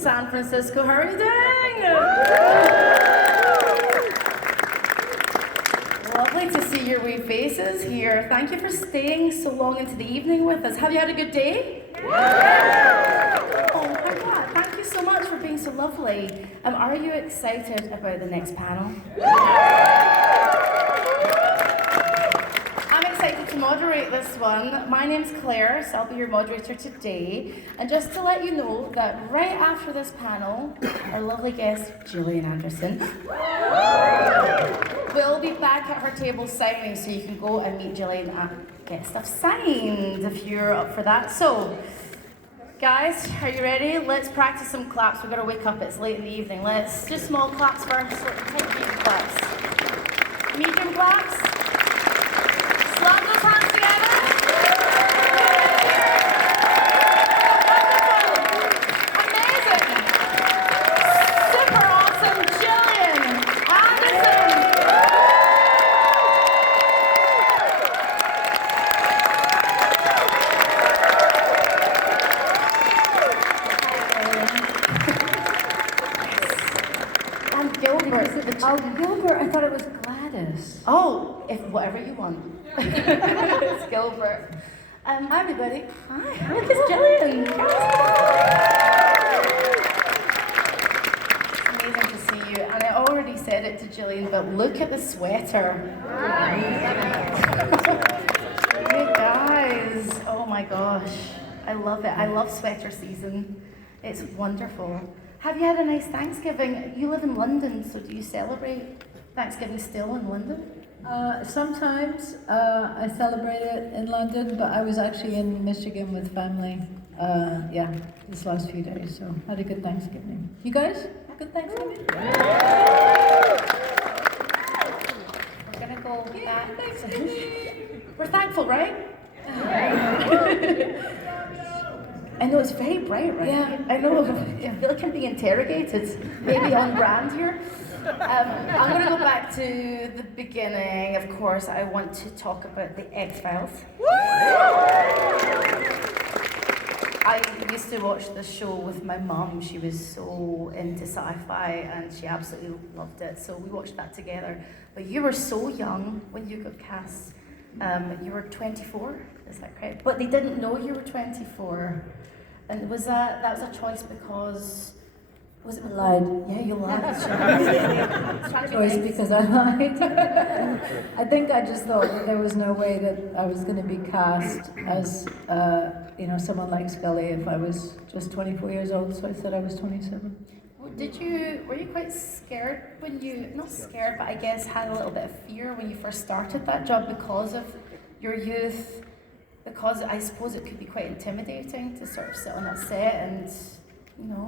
San Francisco. How are you doing? Lovely to see your wee faces here. Thank you for staying so long into the evening with us. Have you had a good day? Oh, I'm glad. Thank you so much for being so lovely. Are you excited about the next panel? I'm excited to moderate this one. My name's Claire, so I'll be your moderator today. And just to let you know that right after this panel, our lovely guest, Gillian Anderson, will be back at her table signing, so you can go and meet Gillian and get stuff signed if you're up for that. So, guys, are you ready? Let's practice some claps. We've got to wake up, it's late in the evening. Let's do small claps first, medium claps. Medium claps. Slap those hands together. Amazing. Super awesome. Gillian Anderson. And Gilbert. Oh, Gilbert, I thought it was Gladys. Oh, if whatever you want. It's Gilbert. Hi everybody. Hi, look, it's Gillian. It's amazing to see you. And I already said it to Gillian, but look at the sweater. You guys, oh my gosh. I love it. I love sweater season. It's wonderful. Have you had a nice Thanksgiving? You live in London, so do you celebrate Thanksgiving still in London? Sometimes I celebrate it in London, but I was actually in Michigan with family. This last few days, so had a good Thanksgiving. You guys, good Thanksgiving? We're gonna go back. We're thankful, right? I know it's very bright, right? Yeah. I know. I feel like I'm being interrogated. Maybe on brand here. I'm going to go back to the beginning. Of course, I want to talk about the X-Files. I used to watch the show with my mum. She was so into sci-fi and she absolutely loved it. So we watched that together. But you were so young when you got cast. You were 24, is that correct? But they didn't know you were 24. And was that was a choice because... Was it Lied. Yeah, you lied. Choice because I lied. I think I just thought that there was no way that I was going to be cast as, someone like Scully if I was just 24 years old, so I said I was 27. Were you quite scared when not scared, but I guess had a little bit of fear when you first started that job because of your youth? Because I suppose it could be quite intimidating to sort of sit on that set and,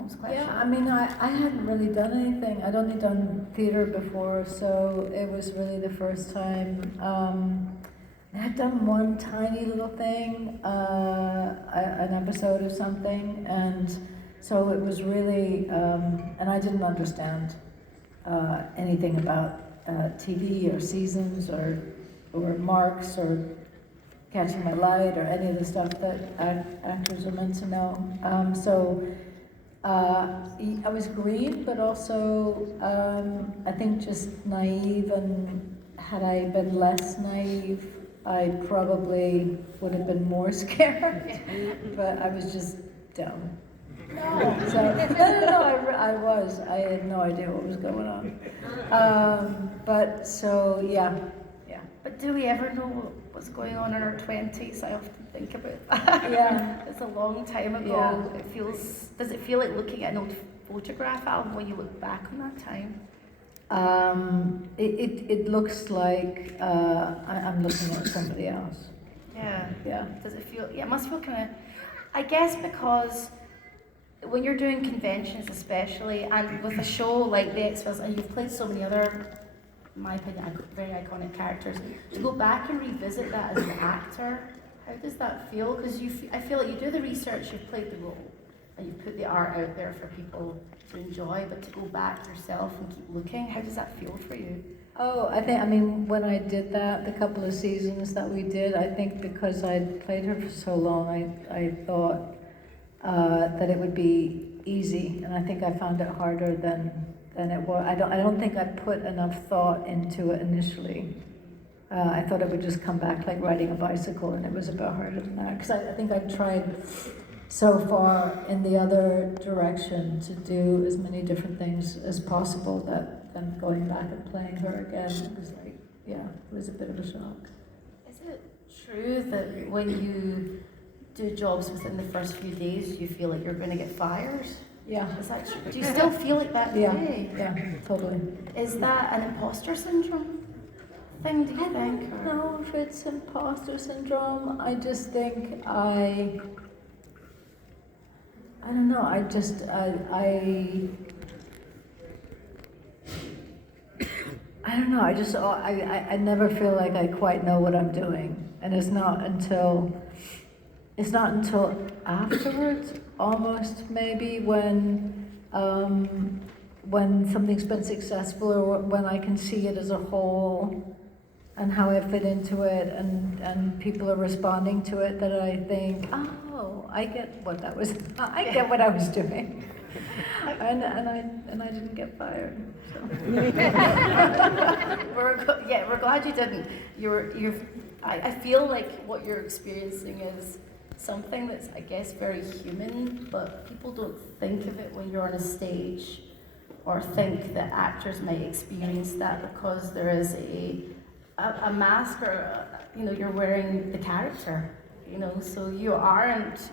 it's quite I mean, I hadn't really done anything. I'd only done theatre before, so it was really the first time. I had done one tiny little thing, an episode of something, and so it was really, and I didn't understand anything about TV or seasons or marks or catching my light or any of the stuff that actors are meant to know. I was green, but also I think just naive, and had I been less naive, I probably would have been more scared, but I was just dumb. No, I was. I had no idea what was going on. But do we ever know what's going on in our 20s? I often think about that. Yeah. It's a long time ago. Yeah. Does it feel like looking at an old photograph album when you look back on that time? It looks like I'm looking at somebody else. Yeah. Yeah. Does it feel, it must feel kind of, I guess because when you're doing conventions especially, and with a show like The X-Files, and you've played so many other, in my opinion, very iconic characters, to go back and revisit that as an actor, how does that feel? Because I feel like you do the research, you've played the role, and you put the art out there for people to enjoy, but to go back yourself and keep looking, how does that feel for you? Oh, when I did that, the couple of seasons that we did, I think because I'd played her for so long, I thought that it would be easy, and I think I found it harder than it was. I don't think I put enough thought into it initially. I thought it would just come back like riding a bicycle, and it was a bit harder than that. Because I think I've tried so far in the other direction to do as many different things as possible that then going back and playing her again, it was like, yeah, it was a bit of a shock. Is it true that when you do jobs within the first few days, you feel like you're going to get fired? Yeah. Is that true? Do you still feel like that today? Yeah, totally. Is that an imposter syndrome thing, do you I think? don't know if it's imposter syndrome. I just think I don't know. I don't know. I never feel like I quite know what I'm doing, and it's not until afterwards, almost maybe when something's been successful, or when I can see it as a whole and how I fit into it, and people are responding to it, that I think, oh, I get what that was. I get what I was doing, and I didn't get fired. So. We're glad you didn't. I feel like what you're experiencing is something that's, I guess, very human, but people don't think of it when you're on a stage, or think that actors might experience that, because there is a mask, or you're wearing the character, so you aren't,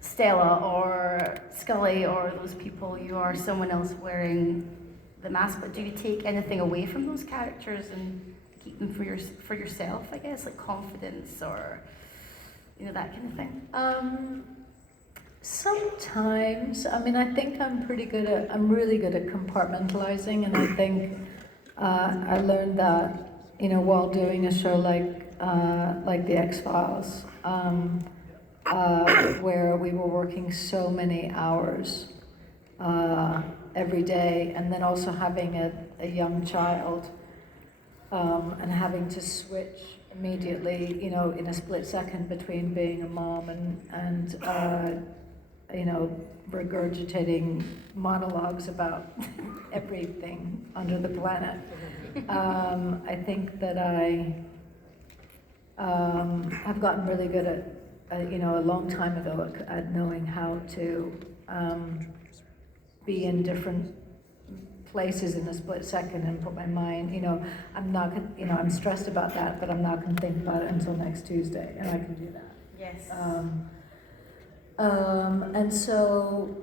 Stella or Scully or those people. You are someone else wearing the mask. But do you take anything away from those characters and keep them for yourself, I guess, like confidence or that kind of thing? Sometimes. I mean, I think I'm really good at compartmentalizing, and I think I learned that while doing a show like The X-Files, where we were working so many hours every day, and then also having a young child, and having to switch immediately, in a split second between being a mom and regurgitating monologues about everything under the planet. I think that I have gotten really good at, a long time ago, at knowing how to be in different places in a split second and put my mind, I'm not gonna, I'm stressed about that, but I'm not going to think about it until next Tuesday, and I can do that. Yes. And so,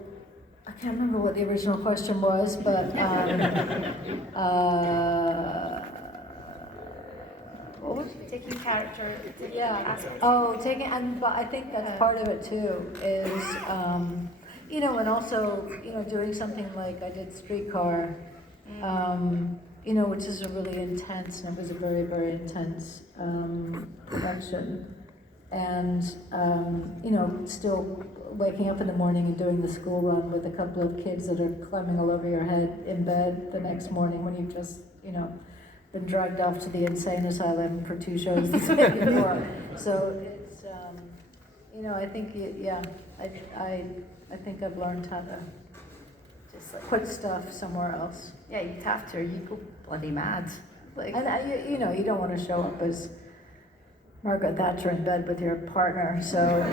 I can't remember what the original question was, but what was it? Taking character. Yeah. Oh, but I think that's part of it too. Is and also doing something like I did Streetcar, which is a really intense, and it was a very, very intense production. And, still waking up in the morning and doing the school run with a couple of kids that are climbing all over your head in bed the next morning when you've just, been dragged off to the insane asylum for 2 shows the day before. So it's, I think, I think I've learned how to just put stuff somewhere else. Yeah, you'd have to, or you go bloody mad. And you don't want to show up as Margaret Thatcher in bed with your partner, so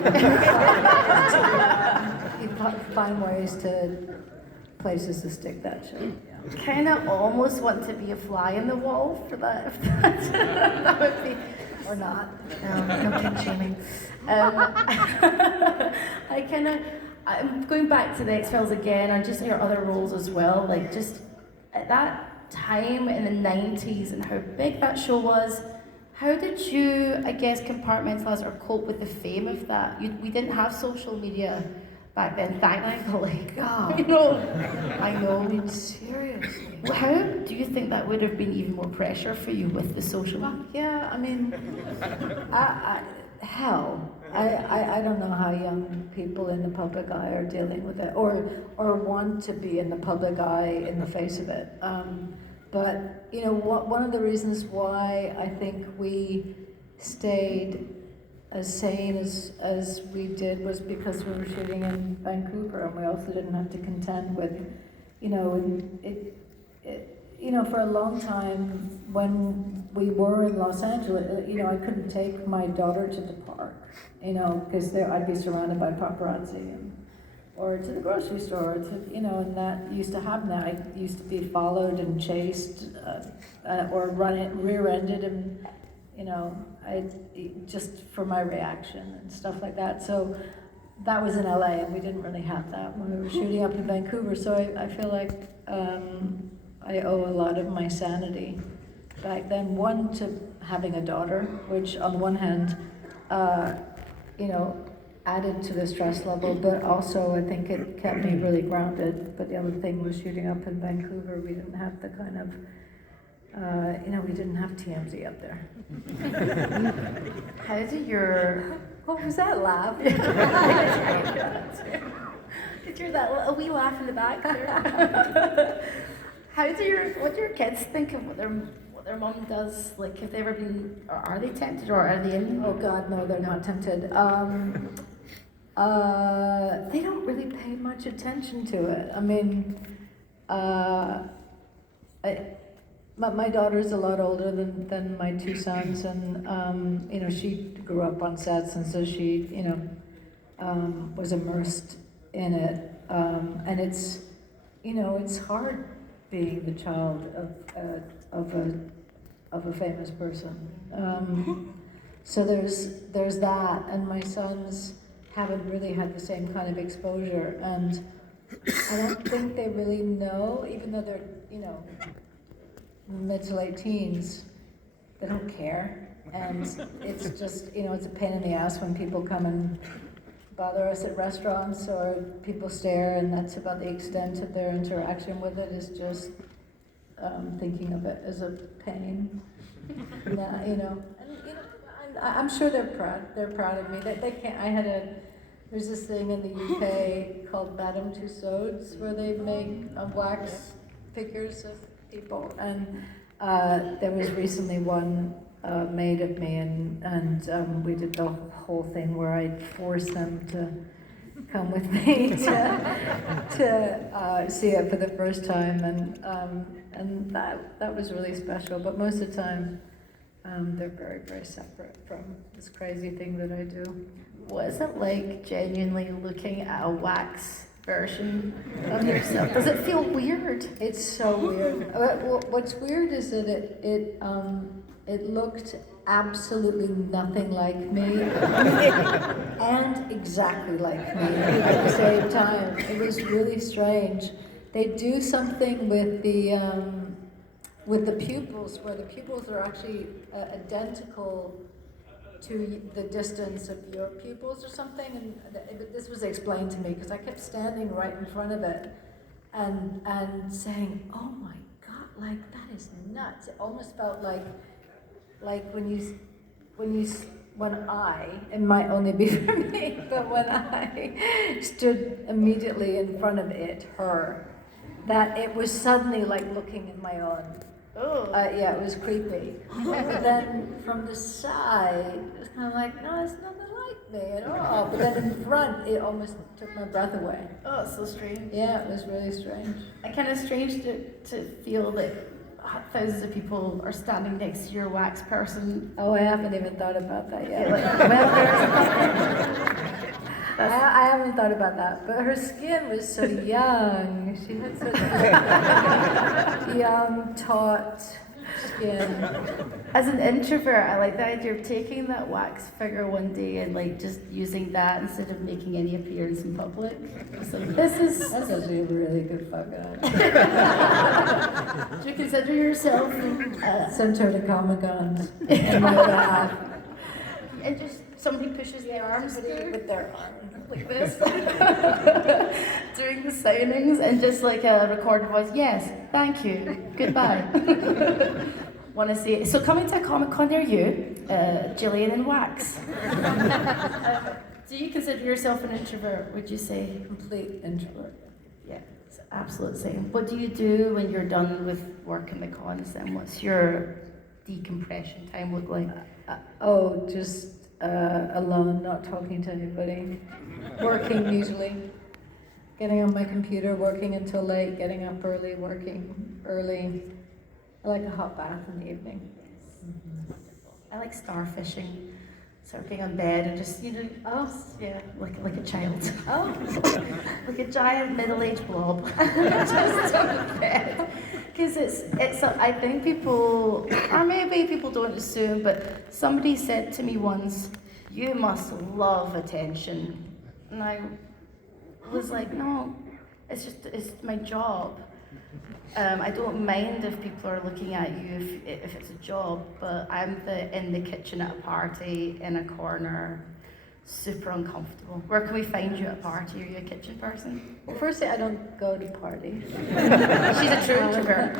you find ways places to stick that shit. Kind of almost want to be a fly in the wall for that, if that would be, or not. No king shaming. I'm going back to the X-Files again, and just your other roles as well. Like just at that time in the 90s and how big that show was. How did you, I guess, compartmentalize or cope with the fame of that? We didn't have social media back then, thankfully. God. I know. I mean, seriously. How do you think that would have been even more pressure for you with the social media? Yeah, I mean, hell. I don't know how young people in the public eye are dealing with it, or want to be in the public eye in the face of it. But, one of the reasons why I think we stayed as sane as we did was because we were shooting in Vancouver, and we also didn't have to contend with, and for a long time when we were in Los Angeles, I couldn't take my daughter to the park, because I'd be surrounded by paparazzi, or to the grocery store, and that used to happen. I used to be followed and chased, or rear-ended, and I just for my reaction and stuff like that. So that was in LA, and we didn't really have that when we were shooting up in Vancouver. So I feel like I owe a lot of my sanity back then. One, to having a daughter, which on the one hand, added to the stress level, but also I think it kept me really grounded. But the other thing was shooting up in Vancouver. We didn't have the kind of, we didn't have TMZ up there. How do your... What was that laugh? Did you hear that a wee laugh in the back there? What do your kids think of what their mum does? Like, have they ever been, or are they tempted, or are they in? Oh God, no, they're not tempted. They don't really pay much attention to it. I mean, my daughter's a lot older than my two sons, and she grew up on sets, and so she was immersed in it, and it's it's hard being the child of a famous person. So there's that, and my sons haven't really had the same kind of exposure, and I don't think they really know, even though they're mid to late teens, they don't care, and it's just it's a pain in the ass when people come and bother us at restaurants, or people stare, and that's about the extent of their interaction with it, is just thinking of it as a pain. I'm sure they're proud of me. They can't. There's this thing in the UK called Madame Tussauds, where they make wax figures of people, and there was recently one made of me, and we did the whole thing where I forced them to come with me to see it for the first time, and that was really special. But most of the time, they're very, very separate from this crazy thing that I do. What is it like genuinely looking at a wax version of yourself? Does it feel weird? It's so weird. What's weird is that it looked absolutely nothing like me and exactly like me at the same time. It was really strange. They do something with the pupils, where the pupils are actually identical to the distance of your pupils or something, and this was explained to me because I kept standing right in front of it and saying, "Oh my God, like that is nuts!" It almost felt like when I, it might only be for me, but when I stood immediately in front of her, that it was suddenly like looking in my own. Oh. Yeah, it was creepy. But then from the side, it was kind of like, no, it's nothing like me at all. But then in front, it almost took my breath away. Oh, it's so strange. Yeah, it was really strange. And kind of strange to feel that thousands of people are standing next to your wax person. Oh, I haven't even thought about that yet. I haven't thought about that, but her skin was so young. She had such young, taut skin. As an introvert, I like the idea of taking that wax figure one day and like just using that instead of making any appearance in public. So that's actually a really good fucking idea. Do you consider yourself send her to Comic-Con in my behalf? And just somebody pushes their arms through with their arms like this, doing the signings, and just like a recorded voice. Yes, thank you, goodbye. Want to see it? So coming to a Comic-Con near you, Gillian and Wax. Do you consider yourself an introvert? Would you say? Complete introvert. Yeah, it's absolute same. What do you do when you're done with work in the cons? Then what's your decompression time look like? Just alone, not talking to anybody, working usually, getting on my computer, working until late, getting up early, working early. I like a hot bath in the evening. I like starfishing. Circling on bed and just, yeah, like a child. Oh, Like a giant middle-aged blob. Just on bed. Because I think people, or maybe people don't assume, but somebody said to me once, you must love attention. And I was like, no, it's my job. I don't mind if people are looking at you if it's a job, but I'm in the kitchen at a party, in a corner, super uncomfortable. Where can we find you at a party? Are you a kitchen person? well, firstly, I don't go to parties. She's a true introvert.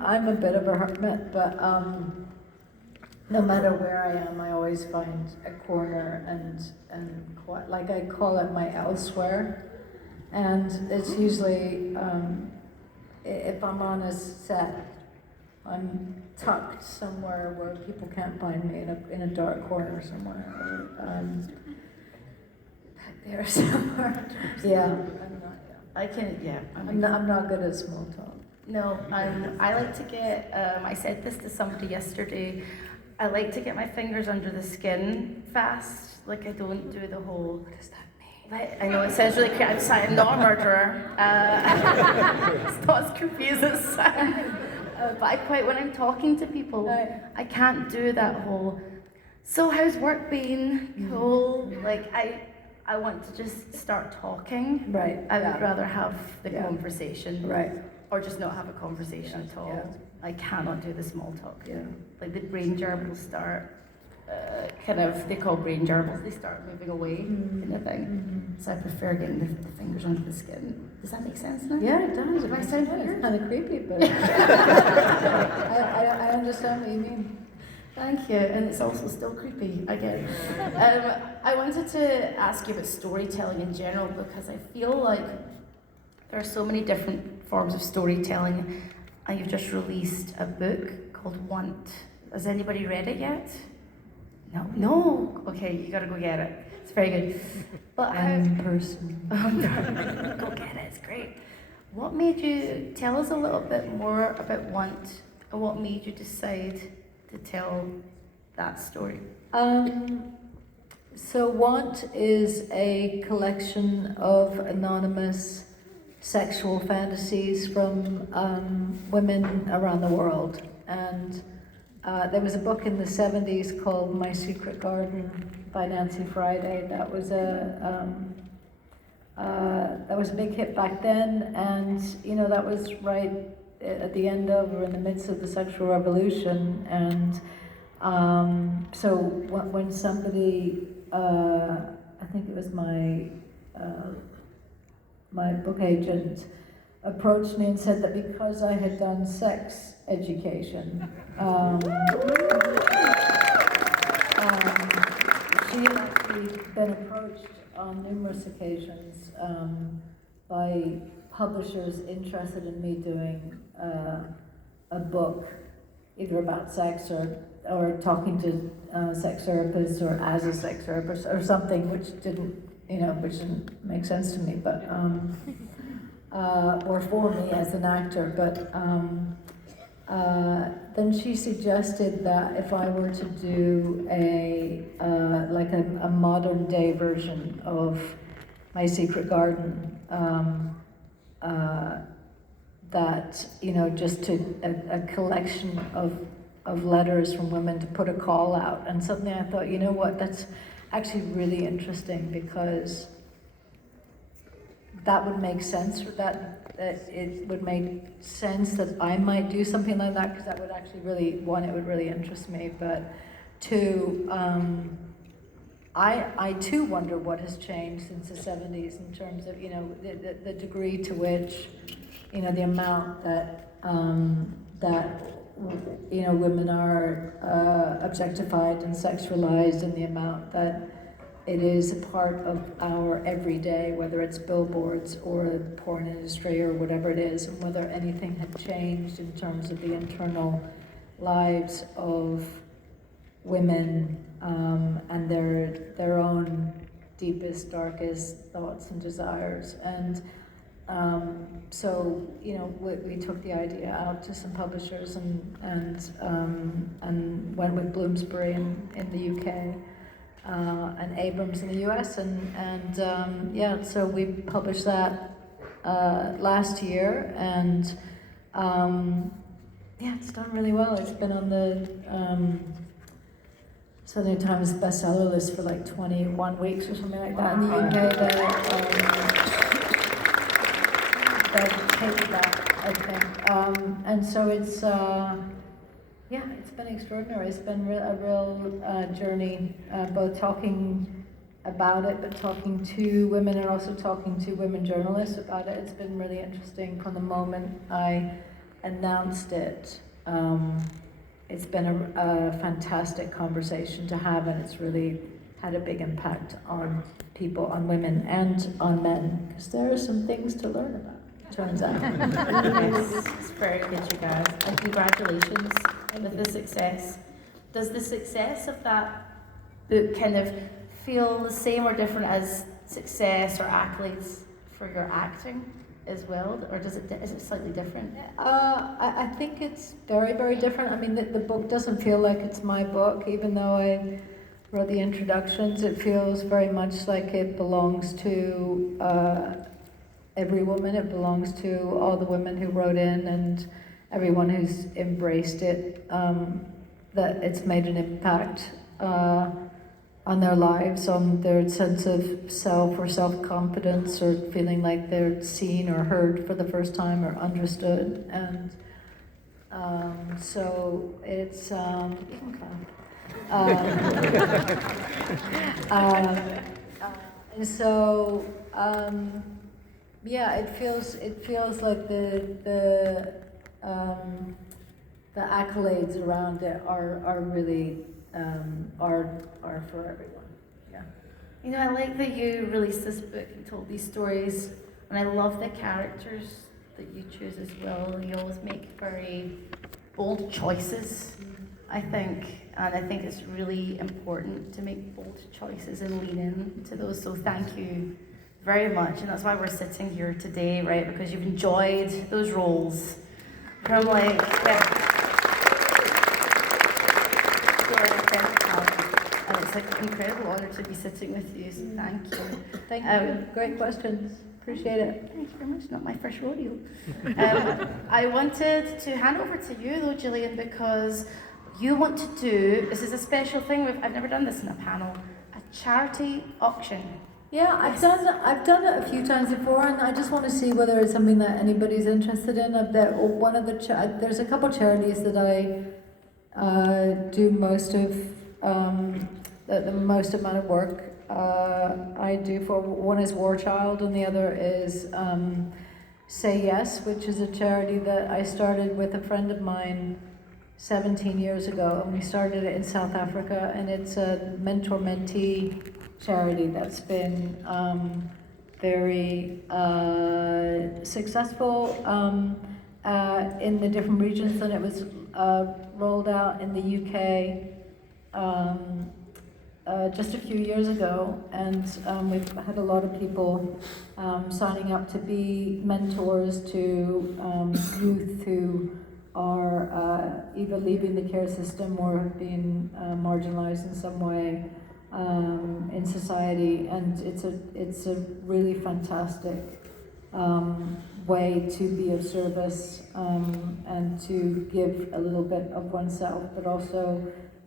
I'm a bit of a hermit, but no matter where I am, I always find a corner and quiet. Like I call it my elsewhere. And it's usually, if I'm on a set, I'm tucked somewhere where people can't find me in a dark corner somewhere, or back there somewhere. Yeah, I'm not. Yeah. I'm not good at small talk. No, I like to get. I said this to somebody yesterday. I like to get my fingers under the skin fast. Like I don't do the whole. What is that? I know it sounds really creepy. I'm not a murderer. It's not as creepy as it sounds. But when I'm talking to people, I can't do that whole, so how's work been? Cool. Like, I want to just start talking. Right. I would rather have the conversation. Right. Or just not have a conversation at all. Yeah. I cannot do the small talk. Yeah. Like the brain germ will start. They call brain gerbils, they start moving away, kind of thing. Mm-hmm. So I prefer getting the fingers under the skin. Does that make sense now? Yeah, it does. If I sound It's weird? kind of creepy, but I understand what you mean. Thank you, and it's also still creepy, I get it. I wanted to ask you about storytelling in general because I feel like there are so many different forms of storytelling, and you've just released a book called Want. Has anybody read it yet? No. Okay, you gotta go get it. It's very good. But One person. go get it. It's great. What made you tell us a little bit more about Want, and what made you decide to tell that story? So Want is a collection of anonymous sexual fantasies from women around the world, and there was a book in the 70s called My Secret Garden by Nancy Friday. That was a big hit back then, and that was right at the end of or in the midst of the sexual revolution. And so when somebody, I think it was my book agent, approached me and said that because I had done sex education, she had actually been approached on numerous occasions by publishers interested in me doing a book, either about sex or talking to sex therapists or as a sex therapist or something, which didn't make sense to me, but or for me as an actor, but then she suggested that if I were to do a modern day version of My Secret Garden, that just a collection of letters from women to put a call out, and suddenly I thought, that's actually really interesting, because that would make sense, that it would make sense that I might do something like that, because that would actually really, one, it would really interest me, but two, I too wonder what has changed since the 70s in terms of, the degree to which, the amount that, women are objectified and sexualized, and the amount that it is a part of our everyday, whether it's billboards or the porn industry or whatever it is, and whether anything had changed in terms of the internal lives of women and their own deepest, darkest thoughts and desires. And so, you know, we took the idea out to some publishers and went with Bloomsbury in the UK and Abrams in the US, and yeah, so we published that last year, and yeah, it's done really well. It's been on the Sunday Times bestseller list for like 21 weeks or something like that in the UK. The paperback, I think. And so it's, yeah, it's been extraordinary. It's been a real journey, both talking about it, but talking to women and also talking to women journalists about it. It's been really interesting from the moment I announced it. It's been a fantastic conversation to have, and it's really had a big impact on people, on women and on men, because there are some things to learn about, turns out. Yes, it's very good, you guys, and congratulations with the success. Does the success of that book kind of feel the same or different as success or accolades for your acting as well, or is it slightly different? I think it's very, very different. I mean, the book doesn't feel like it's my book, even though I wrote the introductions. It feels very much like it belongs to every woman. It belongs to all the women who wrote in and everyone who's embraced it, that it's made an impact on their lives, on their sense of self or self-confidence, or feeling like they're seen or heard for the first time or understood. And so it's, you can clap. And so, yeah, it feels like the accolades around it are really are for everyone. Yeah. You know, I like that you released this book and told these stories, and I love the characters that you choose as well. You always make very bold choices, I think, and I think it's really important to make bold choices and lean into those. So thank you very much, and that's why we're sitting here today, right? Because you've enjoyed those roles. From like, yeah. And it's like an incredible honour to be sitting with you, so thank you. Thank you. Great questions. Appreciate it. Thank you very much. Not my first rodeo. I wanted to hand over to you though, Gillian, because you want to do, this is a special thing, I've never done this in a panel, a charity auction. Yeah, I've done it a few times before, and I just want to see whether it's something that anybody's interested in. One of the there's a couple charities that I do most of the most amount of work I do for. One is War Child, and the other is Say Yes, which is a charity that I started with a friend of mine 17 years ago, and we started it in South Africa, and it's a mentor-mentee charity that's been very successful in the different regions, and it was rolled out in the UK just a few years ago, and we've had a lot of people signing up to be mentors to youth who are either leaving the care system or have been marginalized in some way in society, and it's a really fantastic way to be of service and to give a little bit of oneself, but also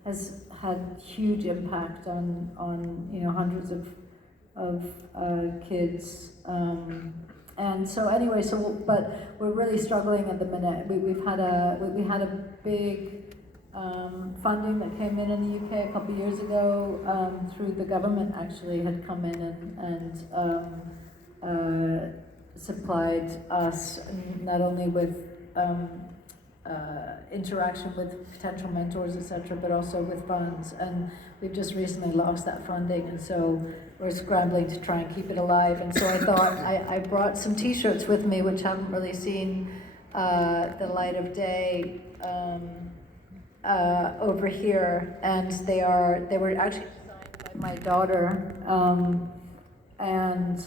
has had huge impact on you know, hundreds of kids. And so anyway, but we're really struggling at the minute. We had a big funding that came in the UK a couple of years ago through the government. Actually, had come in and supplied us not only with interaction with potential mentors, etc., but also with funds. And we've just recently lost that funding, and so we're scrambling to try and keep it alive. And so I thought I brought some T-shirts with me, which haven't really seen the light of day over here, and they were actually designed by my daughter, and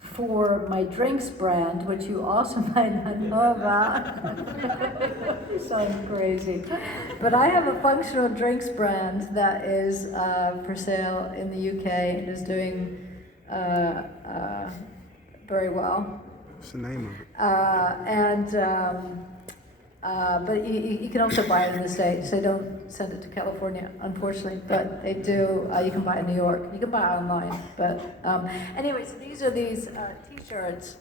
for my drinks brand, which you also might not know about. You sound crazy. But I have a functional drinks brand that is for sale in the UK and is doing very well. What's the name of it? But you can also buy it in the States. They don't send it to California, unfortunately, but they do. You can buy it in New York. You can buy it online. But anyway, so these are these T-shirts,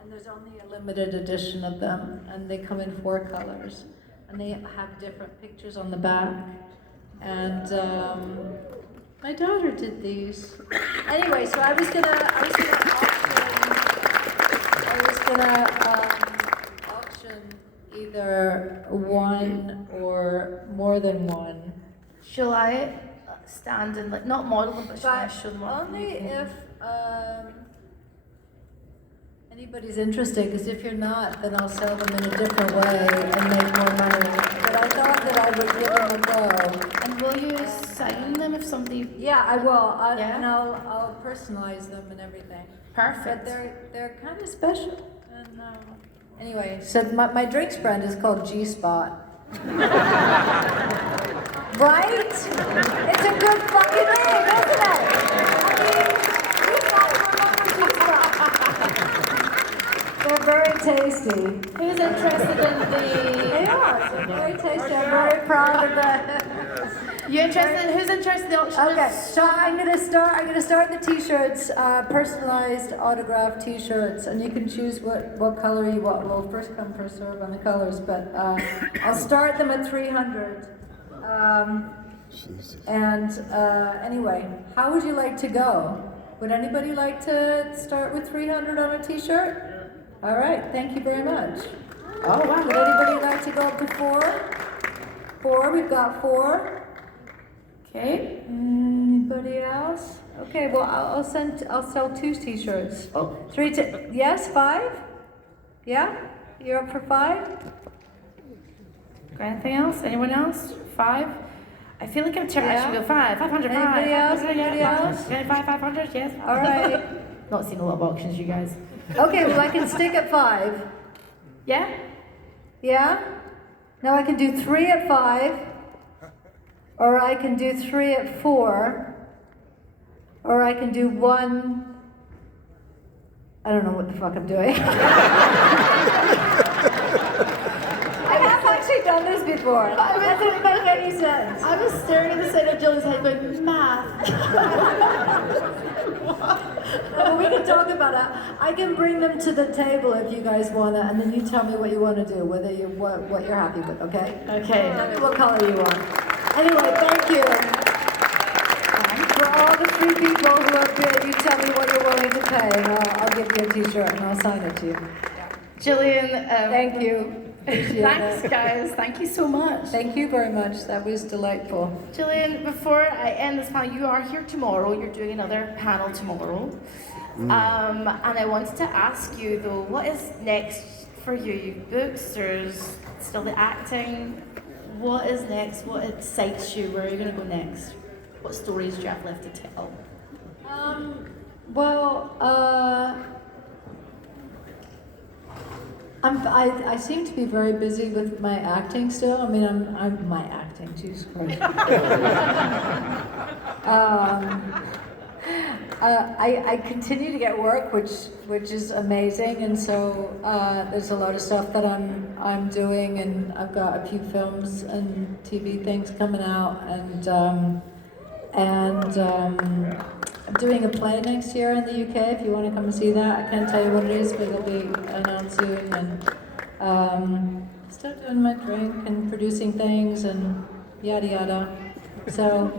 and there's only a limited edition of them, and they come in 4 colors, and they have different pictures on the back. And my daughter did these. Anyway, so I was gonna auction either one or more than one. Shall I stand and like not model them, but shall I But show them off? only if anybody's interested, because if you're not, then I'll sell them in a different way and make more money. But I thought that I would give them a go. And will you sign them if somebody? Yeah, I will. Yeah? And I'll personalize them and everything. Perfect. But they're kind of special. And anyway, so my drinks brand is called G-Spot. Right? It's a good fucking name, isn't it? I mean, you gotta remember G-Spot. They're very tasty. Who's interested in They the? are. They're very tasty. I'm very proud of that. You interested? Who's interested in the auction? Okay, so I'm gonna start the T-shirts, personalized autographed T-shirts, and you can choose what color you want. Well, first come first serve on the colors, but I'll start them at 300. Jesus. And anyway, how would you like to go? Would anybody like to start with 300 on a T-shirt? All right, thank you very much. Oh wow. Would anybody like to go up to 4? 4. We've got 4. Okay. Anybody else? Okay, well, I'll sell 2 T-shirts. Oh. 3 yes, 5? Yeah? You're up for 5? Got anything else? Anyone else? 5? I feel like I'm turning. I should Yeah. go 5. 500. Anybody else? Anybody else? 25, 500. Yes. All right. Not seen a lot of auctions, you guys. Okay, well, I can stick at 5. Yeah. Yeah? Now I can do 3 at 5, or I can do 3 at 4, or I can do 1. I don't know what the fuck I'm doing. I have actually done this before. That didn't make any sense. I was staring at the side of Jill's head going, math. Well, we can talk about it. I can bring them to the table if you guys want to, and then you tell me what you want to do, whether you what you're happy with, okay? Okay. Tell me what color you want. Anyway, thank you. For all the 3 people who have bid, you tell me what you're willing to pay, and I'll give you a T-shirt and I'll sign it to you. Jillian, Thank you. Appreciate thanks it. guys, thank you so much. Thank you very much. That was delightful. Jillian, before I end this panel, you are here tomorrow, you're doing another panel tomorrow. And I wanted to ask you though, what is next for you? Books, there's still the acting. What is next? What excites you? Where are you going to go next? What stories do you have left to tell? I seem to be very busy with my acting still. I mean, I'm my acting, Jesus Christ. I continue to get work, which is amazing, and so there's a lot of stuff that I'm doing, and I've got a few films and TV things coming out, and I'm doing a play next year in the UK. If you want to come and see that, I can't tell you what it is, but it'll be announced soon, and still doing my drink and producing things and yada yada. So.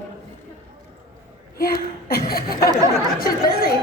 Yeah. She's busy.